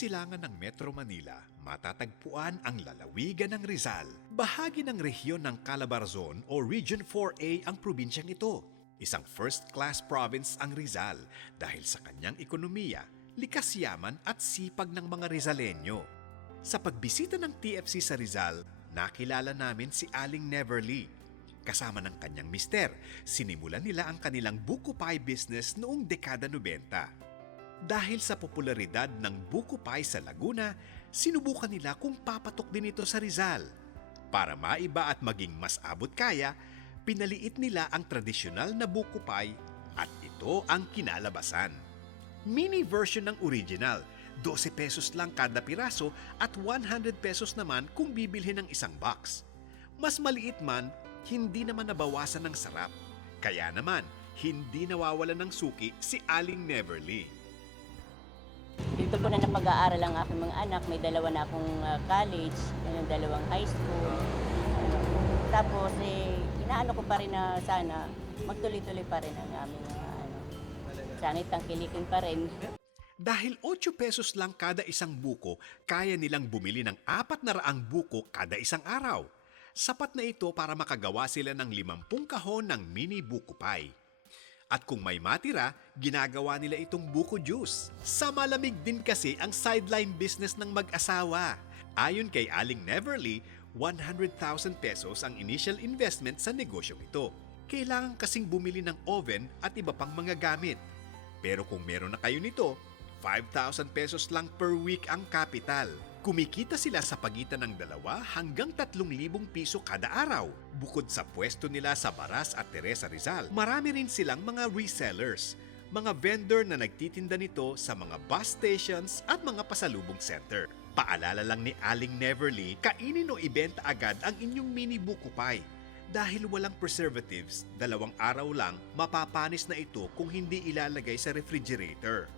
silangan ng Metro Manila, matatagpuan ang lalawigan ng Rizal. Bahagi ng rehiyon ng Calabarzon o Region 4A ang probinsyang ito. Isang first-class province ang Rizal dahil sa kanyang ekonomiya, likas yaman at sipag ng mga Rizaleño. Sa pagbisita ng TFC sa Rizal, nakilala namin si Aling Neverly. Kasama ng kanyang mister, sinimulan nila ang kanilang buko pie business noong dekada 90. Dahil sa popularidad ng buko pie sa Laguna, sinubukan nila kung papatok din ito sa Rizal. Para maiba at maging mas abot kaya, pinaliit nila ang tradisyonal na buko pie at ito ang kinalabasan. Mini version ng original, 12 pesos lang kada piraso at 100 pesos naman kung bibilhin ng isang box. Mas maliit man, hindi naman nabawasan ng sarap. Kaya naman, hindi nawawalan ng suki si Aling Neverly. Dito po na napag-aaral ang aking mga anak. May dalawa na akong college, may dalawang high school. Tapos, inaano ko pa rin na sana magtuloy-tuloy pa rin ang aming sana tangkilikin pa rin. Dahil 8 pesos lang kada isang buko, kaya nilang bumili ng 400 buko kada isang araw. Sapat na ito para makagawa sila ng 50 kahon ng mini buko pie. At kung may matira, ginagawa nila itong buko juice. Sa malamig din kasi ang sideline business ng mag-asawa. Ayon kay Aling Neverly, 100,000 pesos ang initial investment sa negosyong ito. Kailangan kasing bumili ng oven at iba pang mga gamit. Pero kung meron na kayo nito, 5,000 pesos lang per week ang capital. Kumikita sila sa pagitan ng 2 hanggang 3,000 piso kada araw. Bukod sa pwesto nila sa Baras at Teresa Rizal, marami rin silang mga resellers, mga vendor na nagtitinda nito sa mga bus stations at mga pasalubong center. Paalala lang ni Aling Neverly, kainin o ibenta agad ang inyong mini buko pie. Dahil walang preservatives, 2 araw lang mapapanis na ito kung hindi ilalagay sa refrigerator.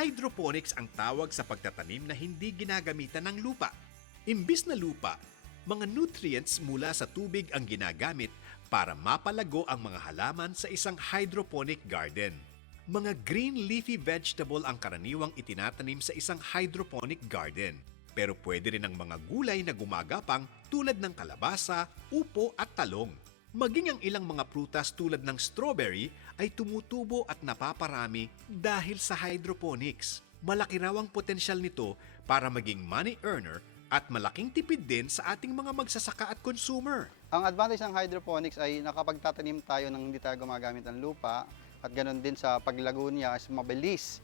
Hydroponics ang tawag sa pagtatanim na hindi ginagamitan ng lupa. Imbis na lupa, mga nutrients mula sa tubig ang ginagamit para mapalago ang mga halaman sa isang hydroponic garden. Mga green leafy vegetable ang karaniwang itinatanim sa isang hydroponic garden. Pero pwede rin ang mga gulay na gumagapang tulad ng kalabasa, upo at talong. Maging ang ilang mga prutas tulad ng strawberry ay tumutubo at napaparami dahil sa hydroponics. Malaki raw ang potensyal nito para maging money earner at malaking tipid din sa ating mga magsasaka at consumer. Ang advantage ng hydroponics ay nakapagtatanim tayo nang hindi tayo gumagamit ng lupa at ganoon din sa paglago niya is mabilis.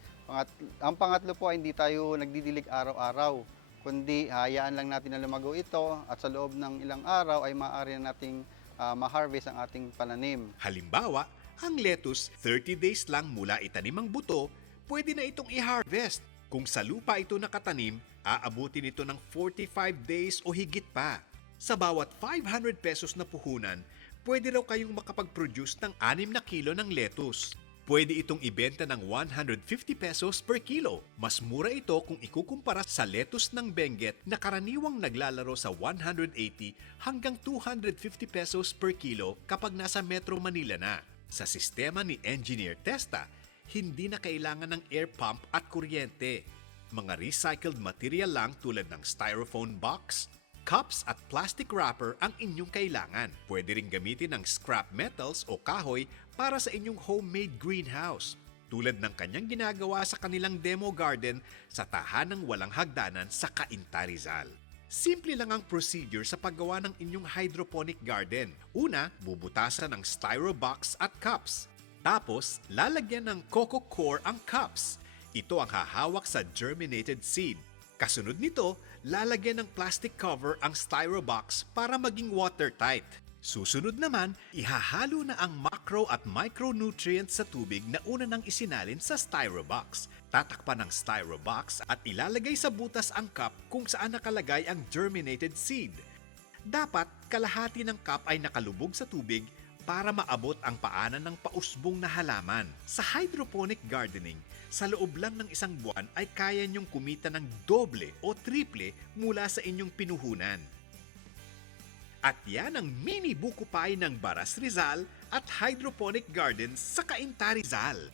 Ang pangatlo po ay hindi tayo nagdidilig araw-araw, kundi hayaan lang natin na lumago ito at sa loob ng ilang araw ay maaari na nating ma-harvest ang ating pananim. Halimbawa, ang lettuce 30 days lang mula itanim ang buto, pwede na itong i-harvest. Kung sa lupa ito nakatanim, aabutin ito ng 45 days o higit pa. Sa bawat 500 pesos na puhunan, pwede raw kayong makapag-produce ng 6 na kilo ng lettuce. Pwede itong ibenta ng 150 pesos per kilo. Mas mura ito kung ikukumpara sa lettuce ng Benguet na karaniwang naglalaro sa 180 hanggang 250 pesos per kilo kapag nasa Metro Manila na. Sa sistema ni Engineer Testa, hindi na kailangan ng air pump at kuryente. Mga recycled material lang tulad ng styrofoam box, cups at plastic wrapper ang inyong kailangan. Pwede ring gamitin ng scrap metals o kahoy para sa inyong homemade greenhouse. Tulad ng kanyang ginagawa sa kanilang demo garden sa tahanang walang hagdanan sa Cainta, Rizal. Simple lang ang procedure sa paggawa ng inyong hydroponic garden. Una, bubutasan ng styro box at cups. Tapos, lalagyan ng coco coir ang cups. Ito ang hahawak sa germinated seed. Kasunod nito, lalagyan ng plastic cover ang styro box para maging watertight. Susunod naman, ihahalo na ang macro at micronutrients sa tubig na una nang isinalin sa styro box. Tatakpan ng styro box at ilalagay sa butas ang cup kung saan nakalagay ang germinated seed. Dapat kalahati ng cup ay nakalubog sa tubig para maabot ang paanan ng pausbong na halaman. Sa hydroponic gardening, sa loob lang ng isang buwan ay kaya niyong kumita ng doble o triple mula sa inyong pinuhunan. At yan ang mini buko pie ng Baras Rizal at hydroponic gardens sa Cainta Rizal.